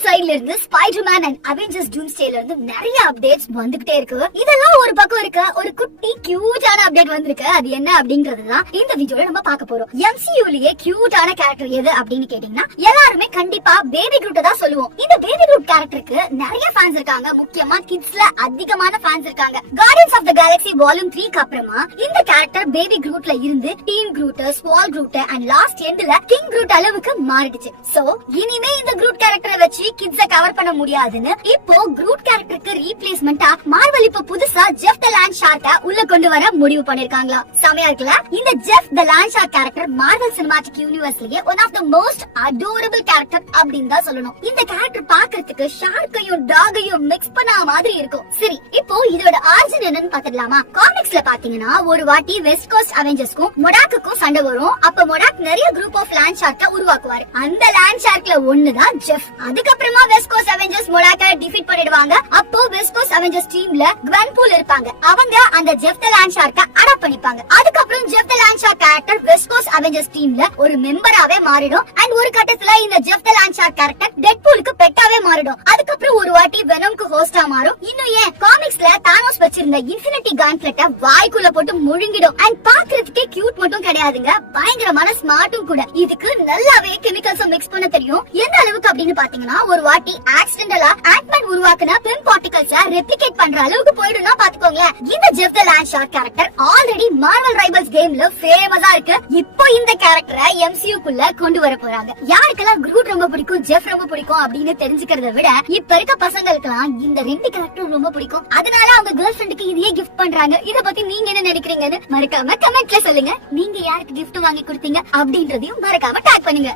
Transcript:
Marvel சைடுல இருந்து Spiderman and Avengers டூம்ஸ்டேல இருந்து நிறைய அப்டேட்ஸ் வந்துகிட்டே இருக்கு. இதெல்லாம் ஒரு பக்கம் இருக்க, ஒரு குட்டி கியூட்டான அப்டேட் வந்திருக்கு. அது என்ன அப்படிங்கறதுதான் இந்த வீடியோல நம்ம பார்க்க போறோம். MCUலயே கியூட்டான கேரக்டர் எது அப்படின்னு கேட்டீங்கன்னா எல்லாருமே கண்டிப்பா பேபி க்ரூட்ட தான் சொல்லுவோம். இந்த பேபி க்ரூட் கேரக்டருக்கு நிறைய ஃபேன்ஸ் இருக்காங்க. முக்கியமா கிட்ஸ்ல அதிகமான ஃபேன்ஸ் இருக்காங்க. Guardians of the Galaxy volume 3க்கு அப்புறமா இந்த கேரக்டர் பேபி க்ரூட்ல இருந்து teen Groot, small Groot and last எண்ட்ல கிங் க்ரூட் அளவுக்கு மாறிடுச்சு. சோ இனிமே இந்த க்ரூட் கேரக்டரை வச்சு கிட்ஸ கவர் பண்ண முடியாதுன்னு இப்போ க்ரூட் கேரக்டருக்கு ரீப்ளேஸ்மெண்டா மார்வல் இப்ப புதுசா ஜெஃப் த லேண்ட் ஷார்க்க உள்ள கொண்டு வர முடிவு பண்ணிருக்காங்களா? செமையா இருக்குல்ல? இந்த Jeff the land shark character Marvel cinematic யூனிவர்ஸ்லயே one of the most adorable character அப்படின்னு தான் சொல்லணும். இந்த கேரக்டர் பாக்குறதுக்கு ஷார்க்கையும் டாகையும் மிக்ஸ் பண்ண மாதிரி இருக்கும். சரி, இப்போ இதோட ஆரிஜின் என்னன்னு பாத்துடலாமா? காமிக்ஸ்ல பாத்தீங்கன்னா ஒரு வாட்டி வெஸ்ட் கோஸ்ட் அவெஞ்சர்ஸ்க்கும் மொடாக்குக்கும் சண்டை வரும். அப்ப மொடாக் நிறைய குரூப் ஆஃப் லேண்ட் ஷார்க்க உருவாக்குவாரு. அந்த லேண்ட் ஷார்க்ல ஒண்ணுதான் ஜெஃப். அதுக்கப்புறமா வெஸ்ட் கோஸ்ட் அவெஞ்சர்ஸ் மொடாக்க டிஃபீட் பண்ணிடுவாங்க. அப்போ வெஸ்ட் கோஸ்ட் அவெஞ்சர்ஸ் டீம்ல குவென்பூல் இருப்பாங்க. அவங்க அந்த ஜெஃப் த லேண்ட் ஷார்க்க அடாப்ட் பண்ணிப்பாங்க. அதுக்கப்புறம் Jeff the land shark character West Coast Avengers டீம்ல ஒரு மெம்பராவே மாறிடும். அண்ட் ஒரு கட்டத்துல இந்த Jeff the land shark character டெட்பூலுக்கு பெட்டாவே மாறிடும். அதுக்கப்புறம் ஒரு வாட்டி வெனம்க்கு ஹோஸ்டா மாறும். இன்னும் ஏன் காமிக்ஸ்ல தானோஸ் வச்சிருந்த இன்ஃபினிட்டி கான்ட்லெட்ட வாய்க்குள்ள போட்டு முழுங்கிடும். அண்ட் பாக்குறதுக்கே கியூட் மட்டும் கிடையாதுங்க, பயங்கரமான ஸ்மார்ட்டும் கூட. இதுக்கு நல்லாவே கெமிக்கல்ஸ் மிக்ஸ் பண்ண தெரியும். எந்த அளவுக்கு அப்படின்னு பாத்தீங்கன்னா ஒரு வாட்டி ஆக்சிடென்டலா ஆண்ட்மேன் உருவாக்குன பெம் பார்ட்டிகல்ஸ் ரெப்ளிகேட் பண்ற அளவுக்கு போயிடும்னா பாத்துக்கோங்களேன். இந்த Jeff the land shark character already Marvel rivals கேம்ல ஃபேமஸா இருக்கு. இப்போ இந்த கேரக்டரை MCUக்குள்ள கொண்டு வர போறாங்க. யாருக்கெல்லாம் க்ரூட் ரொம்ப பிடிக்கும், ஜெஃப் ரொம்ப பிடிக்கும் அப்படின்னு தெரிஞ்சுக்கிறத விட இப்ப இருக்க பசங்களுக்கெல்லாம் இந்த ரெண்டு கேரக்டரும் ரொம்ப பிடிக்கும். அதனால அவங்க கேர்ள் ஃபிரெண்டுக்கு இதையே கிஃப்ட் பண்றாங்க. இத பத்தி நீங்க என்ன நினைக்கிறீங்கன்னு மறக்காம கமெண்ட்ல சொல்லுங்க. நீங்க யாருக்கு கிஃப்ட் வாங்கி கொடுத்தீங்க அப்படின்றதையும் மறக்காம டாக் பண்ணுங்க.